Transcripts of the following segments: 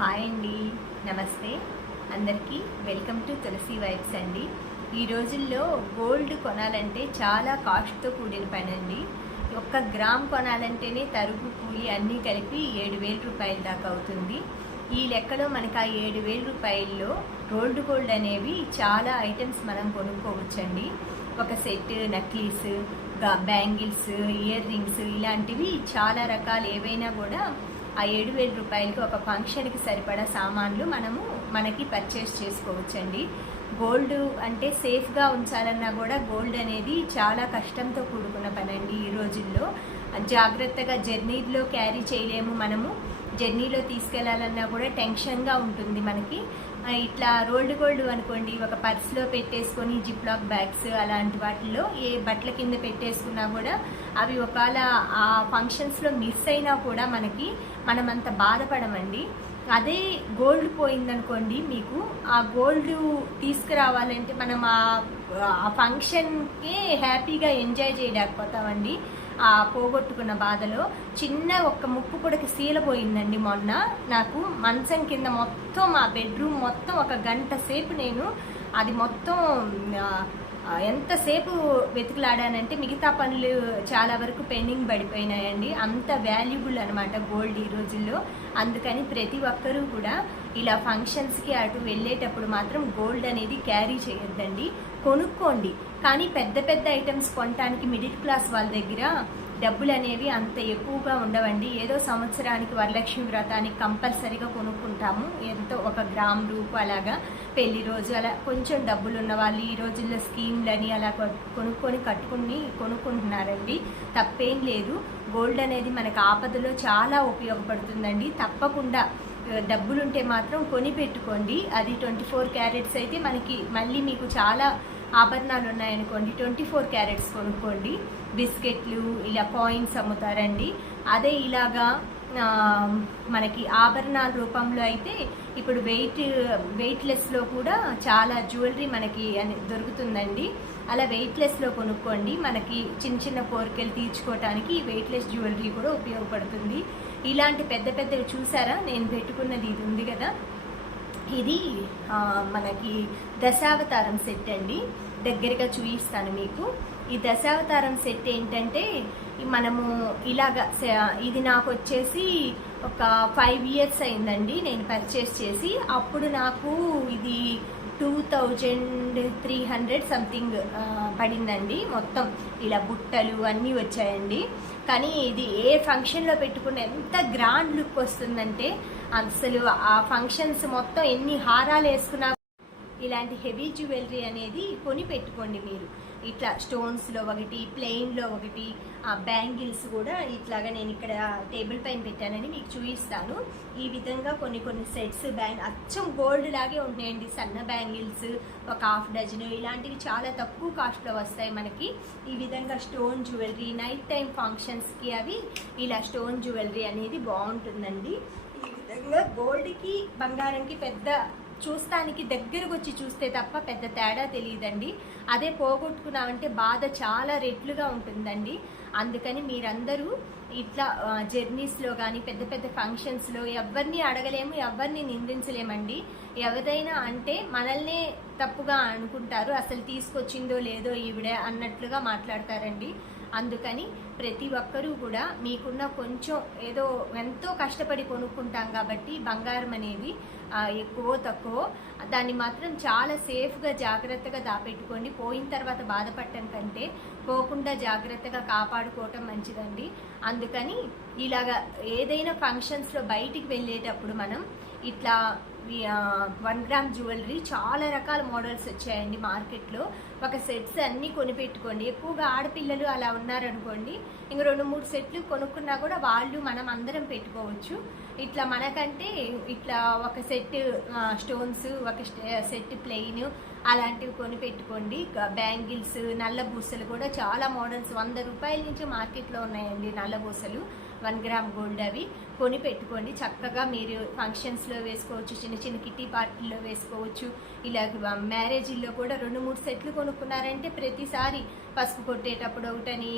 Hi అండి, నమస్తే అందరికీ. వెల్కమ్ టు తులసి వైబ్స్ అండి. ఈ రోజుల్లో గోల్డ్ కొనాలంటే చాలా కాస్ట్తో కూడిన పని అండి. 1 గ్రామ్ కొనాలంటేనే తరుగు కూలి అన్నీ కలిపి 7,000 రూపాయల దాకా అవుతుంది. ఈ లెక్కలో మనకు ఆ 7,000 రూపాయల్లో రోల్డ్ గోల్డ్ అనేవి చాలా ఐటమ్స్ మనం కొనుక్కోవచ్చండి. ఒక set necklace, bangles, ear rings ఇలాంటివి చాలా రకాలు ఏవైనా కూడా ఆ 7,000 రూపాయలకి ఒక ఫంక్షన్కి సరిపడా సామాన్లు మనకి పర్చేస్ చేసుకోవచ్చండి. గోల్డ్ అంటే సేఫ్గా ఉంచాలన్నా కూడా గోల్డ్ అనేది చాలా కష్టంతో కూడుకున్న పని అండి. ఈ రోజుల్లో జాగ్రత్తగా జర్నీలో క్యారీ చేయలేము. జర్నీలో తీసుకెళ్లాలన్నా కూడా టెన్షన్గా ఉంటుంది మనకి. ఇట్లా రోల్డ్ గోల్డ్ అనుకోండి, ఒక పర్స్లో పెట్టేసుకొని జిప్లాక్ బ్యాగ్స్ అలాంటి వాటిల్లో ఏ బట్టల కింద పెట్టేసుకున్నా కూడా అవి ఒకవేళ ఆ ఫంక్షన్స్లో మిస్ అయినా కూడా మనమంత బాధపడమండి. అదే గోల్డ్ పోయిందనుకోండి, మీకు ఆ గోల్డ్ తీసుకురావాలంటే మనం ఆ ఫంక్షన్కే హ్యాపీగా ఎంజాయ్ చేయలేకపోతామండి. ఆ పోగొట్టుకున్న బాధలో చిన్న ఒక్క ముక్కు పొడకి సీలపోయిందండి. మొన్న నాకు మంచం కింద మొత్తం ఆ బెడ్రూమ్ మొత్తం 1 గంట సేపు నేను అది మొత్తం ఎంతసేపు వెతికిలాడానంటే మిగతా పనులు చాలా వరకు పెండింగ్ పడిపోయినాయండి. అంత వాల్యుబుల్ అనమాట గోల్డ్ ఈ రోజుల్లో. అందుకని ప్రతి ఒక్కరూ కూడా ఇలా ఫంక్షన్స్కి అటు వెళ్ళేటప్పుడు మాత్రం గోల్డ్ అనేది క్యారీ చేయొద్దండి. కొనుక్కోండి, కానీ పెద్ద పెద్ద ఐటమ్స్ కొనడానికి మిడిల్ క్లాస్ వాళ్ళ దగ్గర డబ్బులు అనేవి అంత ఎక్కువగా ఉండవండి. ఏదో సంవత్సరానికి వరలక్ష్మి వ్రతానికి కంపల్సరీగా కొనుక్కుంటాము, ఎంతో 1 గ్రామ్ రూపు అలాగా. పెళ్లి రోజు అలా కొంచెం డబ్బులు ఉన్న వాళ్ళు ఈ రోజుల్లో స్కీమ్లని అలా కొనుక్కుంటున్నారండి. తప్పేం లేదు. గోల్డ్ అనేది మనకు ఆపదలో చాలా ఉపయోగపడుతుందండి. తప్పకుండా డబ్బులుంటే మాత్రం కొని పెట్టుకోండి. అది 24 క్యారెట్స్ అయితే మళ్ళీ మీకు చాలా ఆభరణాలు ఉన్నాయనుకోండి, 24 క్యారెట్స్ కొనుక్కోండి. బిస్కెట్లు ఇలా కాయిన్స్ అమ్ముతారండి. అదే ఇలాగా మనకి ఆభరణాల రూపంలో అయితే ఇప్పుడు వెయిట్లెస్లో కూడా చాలా జ్యువెలరీ మనకి దొరుకుతుందండి. అలా వెయిట్లెస్లో కొనుక్కోండి. మనకి చిన్న కోరికలు తీర్చుకోవటానికి ఈ వెయిట్లెస్ జ్యువెలరీ కూడా ఉపయోగపడుతుంది. ఇలాంటి పెద్ద పెద్దవి చూసారా, నేను పెట్టుకున్నది ఇది ఉంది కదా, ఇది మనకి దశావతారం సెట్ అండి. దగ్గరగా చూపిస్తాను మీకు. ఈ దశావతారం సెట్ ఏంటంటే మనము ఇలాగా ఇది నాకు వచ్చేసి ఒక 5 ఇయర్స్ అయిందండి నేను పర్చేస్ చేసి. అప్పుడు నాకు ఇది 2,300 సంథింగ్ పడిందండి. మొత్తం ఇలా బుట్టలు అన్నీ వచ్చాయండి. కానీ ఇది ఏ ఫంక్షన్లో పెట్టుకున్న ఎంత గ్రాండ్ లుక్ వస్తుందంటే అసలు ఆ ఫంక్షన్స్ మొత్తం ఎన్ని హారాలు వేసుకున్నా ఇలాంటి హెవీ జ్యువెలరీ అనేది కొని పెట్టుకోండి మీరు. ఇట్లా స్టోన్స్లో ఒకటి, ప్లెయిన్లో ఒకటి, ఆ బ్యాంగిల్స్ కూడా ఇట్లాగా నేను ఇక్కడ టేబుల్ పైన పెట్టానని మీకు చూపిస్తాను. ఈ విధంగా కొన్ని సెట్స్ అచ్చం గోల్డ్ లాగే ఉంటాయండి. సన్న బ్యాంగిల్స్ ఒక 1/2 డజన్ ఇలాంటివి చాలా తక్కువ కాస్ట్లో వస్తాయి మనకి. ఈ విధంగా స్టోన్ జ్యువెలరీ నైట్ టైం ఫంక్షన్స్కి అవి ఇలా స్టోన్ జ్యువెలరీ అనేది బాగుంటుందండి. ఈ విధంగా గోల్డ్కి బంగారంకి పెద్ద చూస్తానికి దగ్గరకు వచ్చి చూస్తే తప్ప పెద్ద తేడా తెలియదండి. అదే పోగొట్టుకున్నామంటే బాధ చాలా రెట్లుగా ఉంటుందండి. అందుకని మీరందరూ ఇట్లా జర్నీస్లో కానీ పెద్ద పెద్ద ఫంక్షన్స్లో ఎవరిని అడగలేము, ఎవరిని నిందించలేమండి. ఎవరైనా అంటే మనల్నే తప్పుగా అనుకుంటారు, అసలు తీసుకొచ్చిందో లేదో ఈవిడ అన్నట్లుగా మాట్లాడతారండి. అందుకని ప్రతి ఒక్కరూ కూడా మీకున్న కొంచెం ఏదో ఎంతో కష్టపడి కొనుక్కుంటాం కాబట్టి బంగారం అనేది ఎక్కువ తక్కువ దాన్ని మాత్రం చాలా సేఫ్గా జాగ్రత్తగా దాపెట్టుకోండి. పోయిన తర్వాత బాధపడటం కంటే పోకుండా జాగ్రత్తగా కాపాడుకోవటం మంచిదండి. అందుకని ఇలాగా ఏదైనా ఫంక్షన్స్లో బయటికి వెళ్ళేటప్పుడు మనం ఇట్లా 1 గ్రామ్ జ్యువెలరీ చాలా రకాల మోడల్స్ వచ్చాయండి మార్కెట్లో. ఒక సెట్స్ అన్నీ కొనిపెట్టుకోండి. ఎక్కువగా ఆడపిల్లలు అలా ఉన్నారనుకోండి, ఇంక 2-3 సెట్లు కొనుక్కున్నా కూడా మనం అందరం పెట్టుకోవచ్చు. ఇట్లా మనకంటే ఇట్లా ఒక సెట్ స్టోన్స్, ఒక సెట్ ప్లెయిన్ అలాంటివి కొనిపెట్టుకోండి. బ్యాంగిల్స్, నల్ల పూసలు కూడా చాలా మోడల్స్ 100 రూపాయల నుంచి మార్కెట్లో ఉన్నాయండి. నల్ల పూసలు 1 గ్రామ్ గోల్డ్ అవి కొని పెట్టుకోండి. చక్కగా మీరు ఫంక్షన్స్లో వేసుకోవచ్చు, చిన్న చిన్న కిట్టి పార్టీల్లో వేసుకోవచ్చు. ఇలా మ్యారేజీల్లో కూడా 2-3 సెట్లు కొనుక్కున్నారంటే ప్రతిసారి పసుపు కొట్టేటప్పుడు ఒకటని,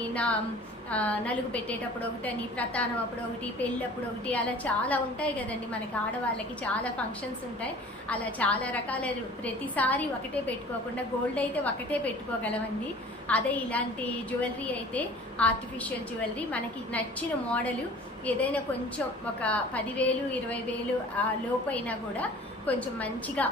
నలుగు పెట్టేటప్పుడు ఒకటని, ప్రతానం అప్పుడు ఒకటి, పెళ్ళప్పుడు ఒకటి, అలా చాలా ఉంటాయి కదండి మనకి ఆడవాళ్ళకి. చాలా ఫంక్షన్స్ ఉంటాయి. అలా చాలా రకాల ప్రతిసారి ఒకటే పెట్టుకోకుండా గోల్డ్ అయితే ఒకటే పెట్టుకోగలమండి. అదే ఇలాంటి జ్యువెలరీ అయితే ఆర్టిఫిషియల్ జ్యువెలరీ మనకి నచ్చిన మోడలు ఏదైనా కొంచెం ఒక 10,000 20,000 లోపు అయినా కూడా కొంచెం మంచిగా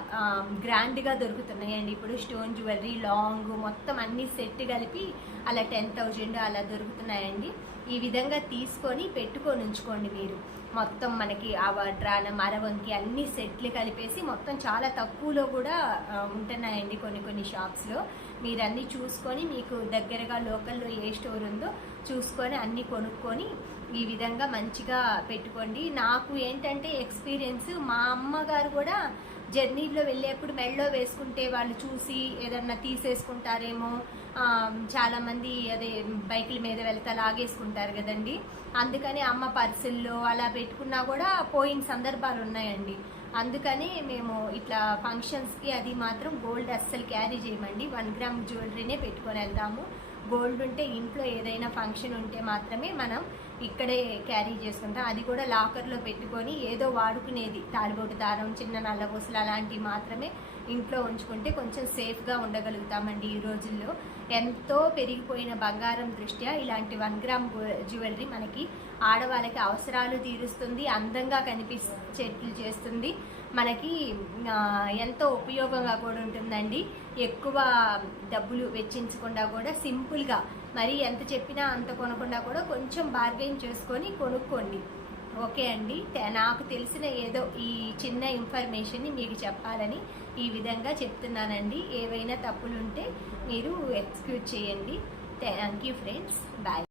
గ్రాండ్గా దొరుకుతున్నాయండి. ఇప్పుడు స్టోన్ జ్యువెలరీ లాంగ్ మొత్తం అన్ని సెట్ కలిపి అలా 10,000 అలా దొరుకుతున్నాయండి. ఈ విధంగా తీసుకొని పెట్టుకొని ఉంచుకోండి మీరు. మొత్తం మనకి ఆ వడ్రానం, అరవంకి అన్ని సెట్లు కలిపేసి మొత్తం చాలా తక్కువలో కూడా ఉంటున్నాయండి కొన్ని షాప్స్లో. మీరు అన్నీ చూసుకొని మీకు దగ్గరగా లోకల్లో ఏ స్టోర్ ఉందో చూసుకొని అన్నీ కొనుక్కొని ఈ విధంగా మంచిగా పెట్టుకోండి. నాకు ఏంటంటే ఎక్స్పీరియన్స్, మా అమ్మగారు కూడా జర్నీలో వెళ్ళేప్పుడు మెడలో వేసుకుంటే వాళ్ళు చూసి ఏదన్నా తీసేసుకుంటారేమో, చాలామంది అదే బైకుల మీద వెళ్తా లాగేసుకుంటారు కదండి. అందుకని అమ్మ పర్సుల్లో అలా పెట్టుకున్నా కూడా పోయిన సందర్భాలు ఉన్నాయండి. అందుకని మేము ఇట్లా ఫంక్షన్స్కి అది మాత్రం గోల్డ్ అస్సలు క్యారీ చేయమండి. 1 గ్రామ్ జ్యువెలరీనే పెట్టుకొని వెళ్దాము. గోల్డ్ ఉంటే ఇంట్లో ఏదైనా ఫంక్షన్ ఉంటే మాత్రమే మనం ఇక్కడే క్యారీ చేసుకుంటాం. అది కూడా లాకర్లో పెట్టుకొని ఏదో వాడుకునేది, తాలిబొట్టు దారం, చిన్న నల్లబూసలు అలాంటివి మాత్రమే ఇంట్లో ఉంచుకుంటే కొంచెం సేఫ్గా ఉండగలుగుతామండి. ఈ రోజుల్లో ఎంతో పెరిగిపోయిన బంగారం దృష్ట్యా ఇలాంటి 1 గ్రామ్ జ్యువెలరీ మనకి ఆడవాళ్ళకి అవసరాలు తీరుస్తుంది, అందంగా కనిపించేట్లు చేస్తుంది, మనకి ఎంతో ఉపయోగంగా కూడా ఉంటుందండి. ఎక్కువ డబ్బులు వెచ్చించకుండా కూడా సింపుల్గా, మరి ఎంత చెప్పినా అంత కొనకుండా కూడా కొంచెం బార్గెయిన్ చేసుకొని కొనుక్కోండి. ఓకే అండి, నాకు తెలిసిన ఏదో ఈ చిన్న ఇన్ఫర్మేషన్ని మీకు చెప్పాలని ఈ విధంగా చెప్తున్నానండి. ఏవైనా తప్పులుంటే మీరు ఎక్స్క్యూజ్ చేయండి. Thank you friends, bye.